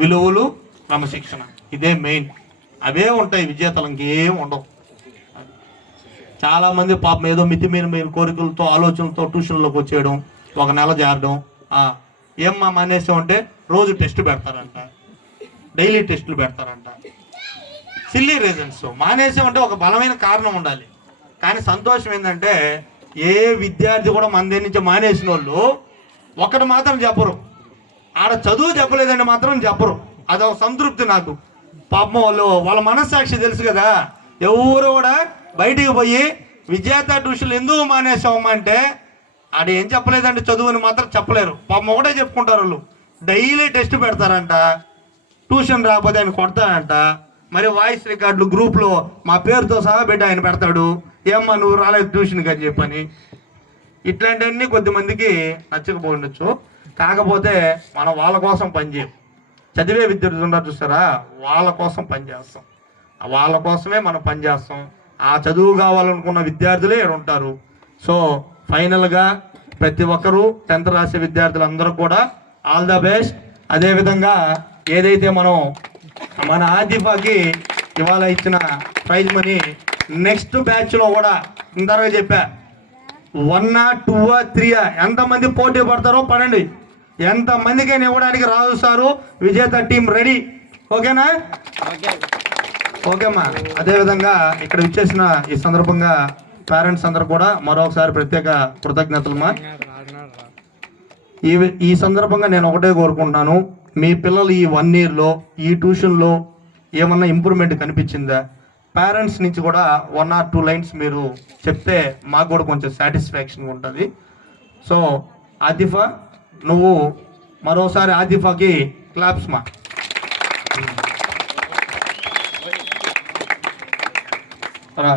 విలువలు, క్రమశిక్షణ, ఇదే మెయిన్. అవే ఉంటాయి విజేతలు, ఇంకేం ఉండవు. చాలామంది పాపం ఏదో మితిమీరిన కోరికలతో ఆలోచనలతో ట్యూషన్లోకి వచ్చేయడం, ఒక నెల చేరడం. ఏమ్మా మానేసామంటే రోజు టెస్ట్ పెడతారంట, డైలీ టెస్టులు పెడతారంట. Silly reasons. మానేసామంటే ఒక బలమైన కారణం ఉండాలి. కానీ సంతోషం ఏంటంటే ఏ విద్యార్థి కూడా మన దగ్గర నుంచి మానేసిన వాళ్ళు ఒకటి మాత్రం చెప్పరు, ఆడ చదువు చెప్పలేదండి మాత్రం చెప్పరు. అదొక సంతృప్తి నాకు. పాపం వాళ్ళ మనస్సాక్షి తెలుసు కదా. ఎవరు కూడా బయటికి పోయి విజేత ట్యూషన్లు ఎందుకు మానేసామమ్మా అంటే ఆడ ఏం చెప్పలేదండి చదువు అని మాత్రం చెప్పలేరు. పాపం ఒకటే చెప్పుకుంటారు వాళ్ళు. డైలీ టెస్ట్ పెడతారంట, ట్యూషన్ రాకపోతే ఆయన కొడతాడంట. మరి వాయిస్ రికార్డులు గ్రూప్లో మా పేరుతో సహా పెట్టి ఆయన పెడతాడు, ఏమ్మా నువ్వు రాలేదు ట్యూషన్కి అని చెప్పని. ఇట్లాంటివన్నీ కొద్దిమందికి నచ్చకపోయిండొచ్చు. కాకపోతే మనం వాళ్ళ కోసం పనిచేయం. చదివే విద్యార్థులు ఉన్నారు చూస్తారా, వాళ్ళ కోసం పనిచేస్తాం. వాళ్ళ కోసమే మనం పనిచేస్తాం. ఆ చదువు కావాలనుకున్న విద్యార్థులే ఇక్కడ ఉంటారు. సో ఫైనల్గా ప్రతి ఒక్కరూ 10th రాసే విద్యార్థులందరూ కూడా ఆల్ ద బెస్ట్. అదేవిధంగా ఏదైతే మనం మన ఆదిఫాకి ఇవాళ ఇచ్చిన ప్రైజ్ మనీ నెక్స్ట్ బ్యాచ్లో కూడా ఇంతవరకు చెప్పా 1, 2, 3 ఎంతమంది పోటీ పడతారో పడండి. ఎంతమందికైనా ఇవ్వడానికి రాజు సారు విజేత టీం రెడీ. ఓకేనా? ఓకేమ్మా. అదేవిధంగా ఇక్కడ ఇచ్చేసిన ఈ సందర్భంగా పేరెంట్స్ అందరూ కూడా మరొకసారి ప్రత్యేక కృతజ్ఞతలమ్మా. ఈ సందర్భంగా నేను ఒకటే కోరుకుంటున్నాను, మీ పిల్లలు ఈ 1 yearలో ఈ ట్యూషన్లో ఏమన్నా ఇంప్రూవ్మెంట్ కనిపించిందా? పేరెంట్స్ నుంచి కూడా 1 or 2 lines మీరు చెప్తే మాకు కూడా కొంచెం సాటిస్ఫాక్షన్గా ఉంటుంది. సో ఆదిఫా, నువ్వు మరోసారి ఆదిఫాకి క్లాప్స్ మా. రా